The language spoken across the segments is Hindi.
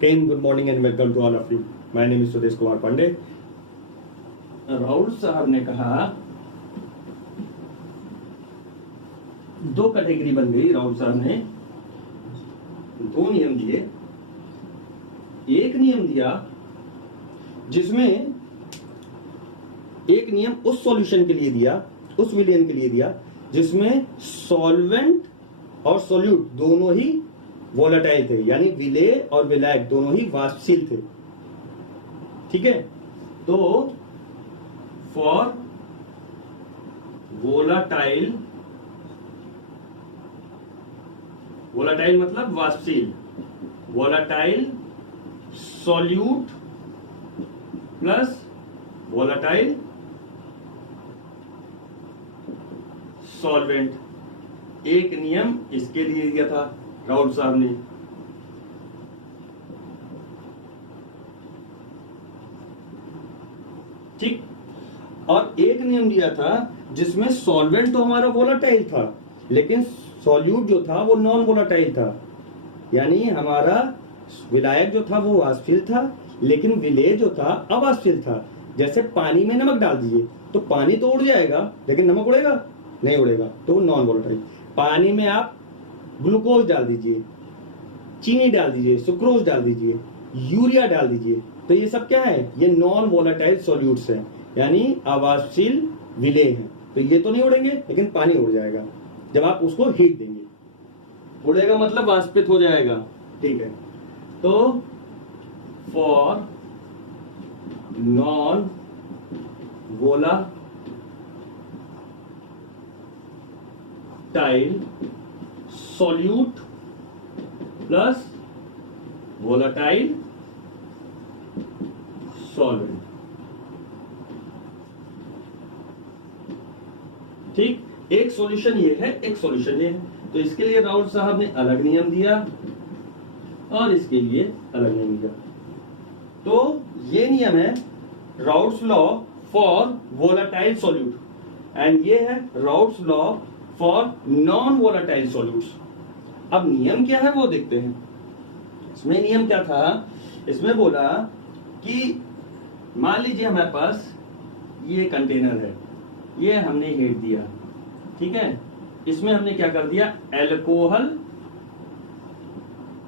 Again, good morning and welcome to all of you. My name is Sudesh Kumar Pandey. Raul साहब ने कहा दो कैटेगरी बन गई। राउल साहब ने दो नियम दिए। एक नियम दिया जिसमें एक नियम उस सॉल्यूशन के लिए दिया, उस विलयन के लिए दिया जिसमें सॉल्वेंट और सॉल्यूट दोनों ही वोलेटाइल थे, यानी विलेय और विलायक दोनों ही वाष्पशील थे। ठीक है, तो फॉर वोलाटाइल, वोलाटाइल मतलब वाष्पशील, volatile solute plus volatile solvent, एक नियम इसके लिए दिया था राउल साहब ने। ठीक, और एक नियम दिया था जिसमें सॉल्वेंट तो हमारा वोलाटाइल था लेकिन सॉल्यूट जो था वो नॉन वोलाटाइल था, यानी हमारा विलायक जो था वो वाष्पशील था लेकिन विलेय जो था अवाष्पशील था। जैसे पानी में नमक डाल दीजिए तो पानी तो उड़ जाएगा लेकिन नमक उड़ेगा नहीं, उड़ेगा, तो वो नॉन वोलेटाइल। पानी में आप ग्लूकोज डाल दीजिए, चीनी डाल दीजिए, सुक्रोज डाल दीजिए, यूरिया डाल दीजिए, तो ये सब क्या है? ये नॉन वोलेटाइल सॉल्यूट्स हैं, यानी अवाष्पशील विलेय हैं। तो ये तो नहीं उड़ेंगे लेकिन पानी उड़ जाएगा जब आप उसको हीट देंगे। उड़ेगा मतलब वाष्पित हो जाएगा। ठीक है, तो for non volatile solute plus volatile solvent. ठीक, एक सॉल्यूशन ये है, एक सॉल्यूशन ये है, तो इसके लिए राउल साहब ने अलग नियम दिया और इसके लिए अलग नियम दिया। तो ये नियम है Raoult's law for volatile solute and ये है Raoult's law for non volatile solutes. अब नियम क्या है वो देखते हैं। इसमें नियम क्या था? इसमें बोला कि मान लीजिए हमारे पास ये कंटेनर है, ये हमने हीट दिया, ठीक है, इसमें हमने क्या कर दिया? एल्कोहल,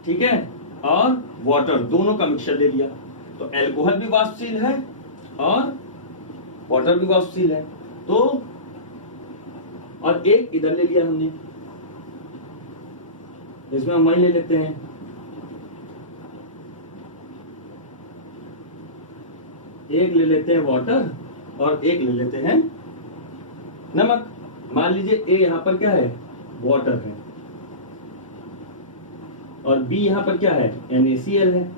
ठीक है, और वाटर दोनों का मिक्सचर ले लिया। तो एल्कोहल भी वाष्पशील है और वाटर भी वाष्पशील है, तो और एक इधर ले लिया हमने, इसमें हम वही ले लेते हैं, एक ले लेते हैं वाटर और एक ले लेते हैं नमक। मान लीजिए ए यहां पर क्या है? वाटर है, और बी यहां पर क्या है? NaCl है।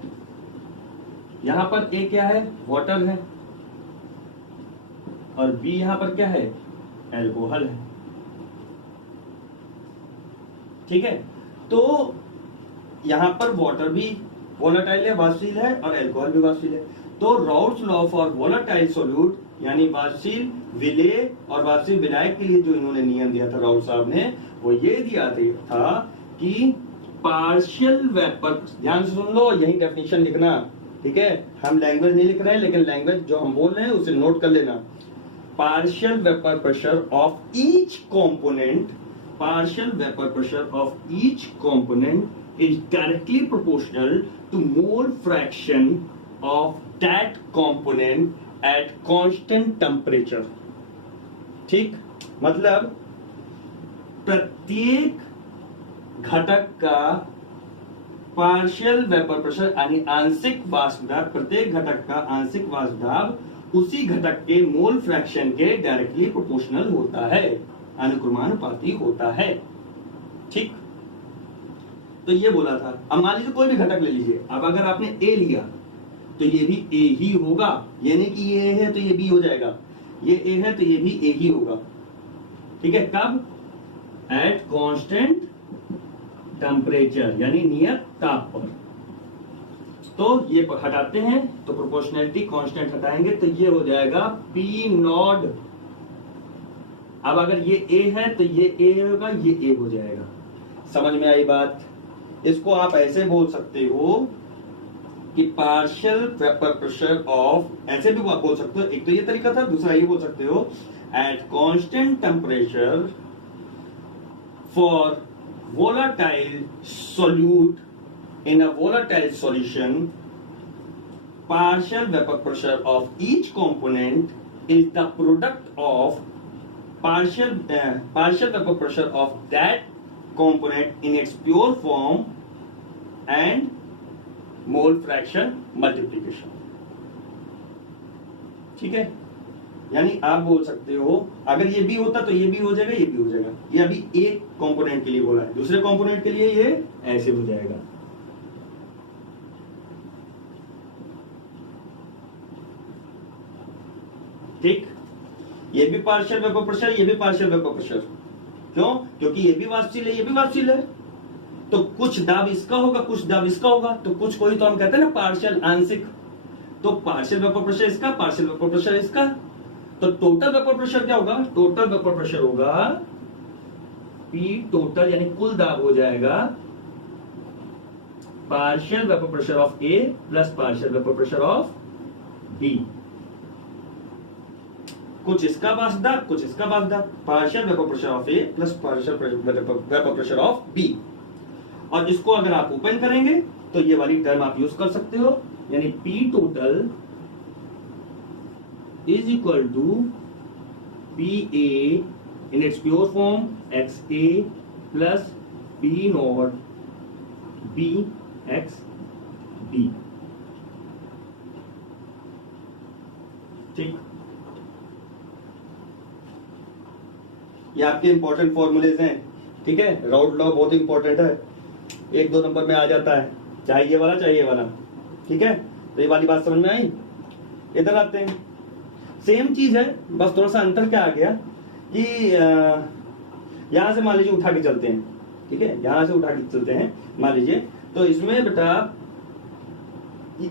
यहां पर ए क्या है? वाटर है, और बी यहां पर क्या है? एल्कोहल है। ठीक है, तो यहां पर वाटर भी वोलेटाइल है, वाष्पशील है, और एल्कोहल भी वाष्पशील है। तो Raoult's law for volatile solute यानी वाष्पशील विलेय और वाष्पशील विलायक के लिए जो इन्होंने नियम दिया था राउल साहब ने, वो ये दिया था कि पार्शियल वेपर, ध्यान से सुन लो, यही डेफिनेशन लिखना, ठीक है, हम लैंग्वेज नहीं लिख रहे हैं लेकिन लैंग्वेज जो हम बोल रहे हैं उसे नोट कर लेना। Partial vapour pressure of each component, partial vapor pressure of each component is directly proportional to mole fraction of that component at constant temperature। ठीक, मतलब प्रत्येक घटक का पार्शियल वेपर प्रेशर यानी आंशिक वाष्प दाब, प्रत्येक घटक का आंशिक वाष्प दाब उसी घटक के मोल फ्रैक्शन के डायरेक्टली प्रोपोर्शनल होता है, अनुक्रमानुपाती होता है। ठीक, तो ये बोला था। अब मान लीजिए कोई भी घटक ले लीजिए, अब अगर आपने ए लिया तो ये भी ए ही होगा, यानी कि ये है तो ये बी हो जाएगा, ये ए है तो ये भी ए ही होगा। ठीक है, कब? एट कांस्टेंट टेम्परेचर यानी नियत ताप पर। तो ये हटाते हैं तो प्रोपोर्शनैलिटी कांस्टेंट हटाएंगे तो ये हो जाएगा पी नॉट। अब अगर ये ए है तो ये ए होगा, ये ए हो जाएगा। समझ में आई बात? इसको आप ऐसे बोल सकते हो कि पार्शियल वेपर प्रेशर ऑफ, ऐसे भी आप बोल सकते हो, एक तो ये तरीका था, दूसरा ये बोल सकते हो eight constant temperature for volatile solute in a volatile solution, partial vapor pressure of each component is the product of partial vapor pressure of that component in its pure form and mole fraction multiplication. ठीक है, यानी आप बोल सकते हो अगर ये भी होता तो ये भी हो जाएगा, ये भी हो जाएगा। ये अभी एक कंपोनेंट के लिए बोला है, दूसरे कंपोनेंट के लिए ये ऐसे हो जाएगा। ठीक, ये भी पार्शियल वेपर प्रेशर, ये भी पार्शियल वेपर प्रेशर। क्यों? क्योंकि ये भी वाष्पशील है, ये भी वाष्पशील है, तो कुछ दाब इसका होगा, कुछ दाब इसका होगा, तो कुछ कोई तो हम कहते हैं ना पार्शियल, आंशिक। तो पार्शियल वेपर प्रेशर इसका, पार्शियल वेपर प्रेशर इसका, तो टोटल वेपर प्रेशर क्या होगा? टोटल वेपर प्रेशर होगा P टोटल, यानी कुल दाब हो जाएगा partial vapour pressure of A plus partial vapour pressure of B। कुछ इसका वास्ता, कुछ इसका वास्ता, partial vapour pressure of A plus partial vapour pressure of B। और इसको अगर आप ओपन करेंगे तो ये वाली टर्म आप यूज कर सकते हो, यानी P total is equal to PA in its pure form XA plus P naught B XB। ठीक, ये आपके इंपॉर्टेंट फॉर्मूलेज हैं। ठीक है, राउट लॉ बहुत इंपॉर्टेंट है, 1-2 नंबर में आ जाता है, चाहे ये वाला चाहे ये वाला। ठीक है, तो ये वाली बात समझ में आई। इधर आते हैं, सेम चीज है, बस थोड़ा सा अंतर क्या आ गया कि यहां से मान लीजिए उठा के चलते हैं। ठीक है, यहां से उठा के चलते हैं मान लीजिए, तो इसमें बेटा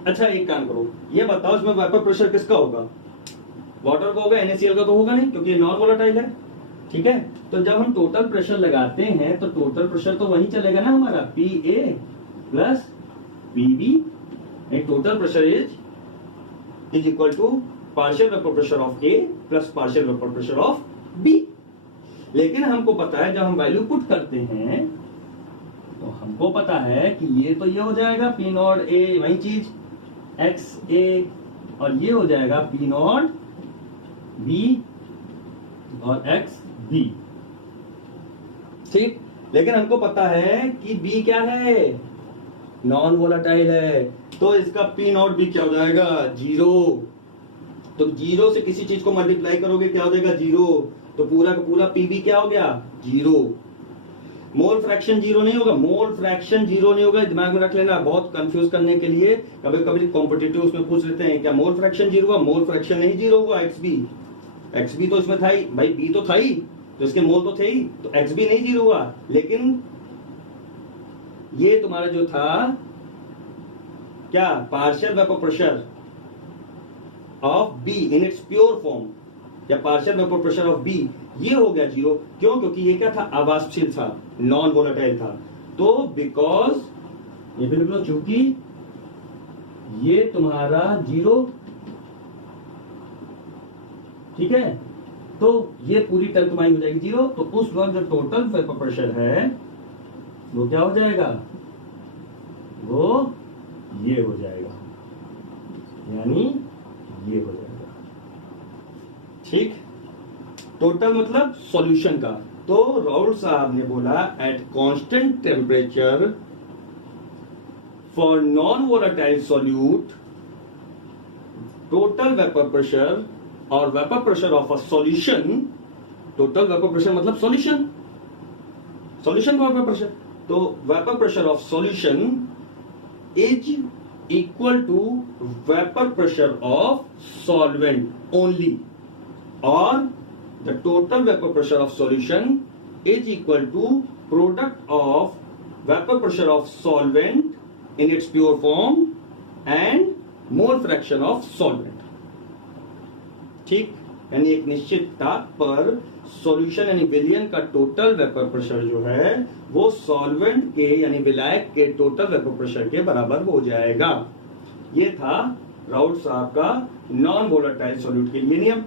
अच्छा एक काम करो, ये बताओ इसमें वेपर प्रेशर किसका होगा? वाटर का होगा, NaCl का तो होगा नहीं, क्योंकि ये नॉन वोलेटाइल है। ठीक है, तो जब हम टोटल प्रेशर लगाते हैं तो टोटल प्रेशर तो वही चलेगा ना हमारा, PA plus PB। Total pressure is equal to partial vapour pressure of A plus partial vapour pressure of B। लेकिन हमको पता है जब हम वैल्यू पुट करते हैं तो हमको पता है कि ये तो ये हो जाएगा P नॉट A, वही चीज XA, और ये हो जाएगा P नॉट B और XB। ठीक, लेकिन हमको पता है कि B क्या है? नॉन वोलेटाइल है, तो इसका P नॉट B क्या हो जाएगा? 0। तो 0 से किसी चीज को मल्टीप्लाई करोगे क्या हो जाएगा? 0। तो पूरा का पूरा PB क्या हो गया? 0। मोल फ्रैक्शन 0 नहीं होगा, मोल फ्रैक्शन 0 नहीं होगा, दिमाग में रख लेना, बहुत कंफ्यूज करने के लिए कभी कभी कॉम्पिटिटिव उसमें पूछ लेते हैं क्या मोल फ्रैक्शन 0 हुआ? मोल फ्रैक्शन नहीं 0 हुआ, XB तो इसमें था ही भाई, B तो था ही, तो इसके मोल तो थे ही, तो XB नहीं 0 हुआ। लेकिन ये तुम्हारा जो था क्या, partial vapour pressure of B in its pure form, या partial vapour pressure of B, ये हो गया 0। क्यों? क्योंकि ये क्या था? अवाष्पशील था, नॉन वोलेटाइल था। तो बिकॉज ये भी लिख लो, चूंकि ये तुम्हारा 0, ठीक है, तो ये पूरी टर्म तुम्हारी हो जाएगी 0। तो उस वक्त जो टोटल वेपर प्रेशर है वो क्या हो जाएगा? वो ये हो जाएगा, यानी ये हो जाएगा। ठीक, टोटल मतलब सॉल्यूशन का। तो राउल साहब ने बोला at constant temperature for non volatile solute total vapour pressure और vapour pressure of a solution, total vapour pressure मतलब सॉल्यूशन, सॉल्यूशन का वेपर प्रेशर, तो vapour pressure of solution is equal to vapour pressure of solvent only, और the total vapor pressure of solution is equal to product of vapor pressure of solvent in its pure form and mole fraction of solvent। ठीक, यानी एक निश्चित ताप पर सॉल्यूशन यानी विलयन का टोटल वेपर प्रेशर जो है वो सॉल्वेंट के यानी विलायक के टोटल वेपर प्रेशर के बराबर हो जाएगा। ये था राउट साहब का नॉन वोलेटाइल सॉल्यूट के लिए नियम।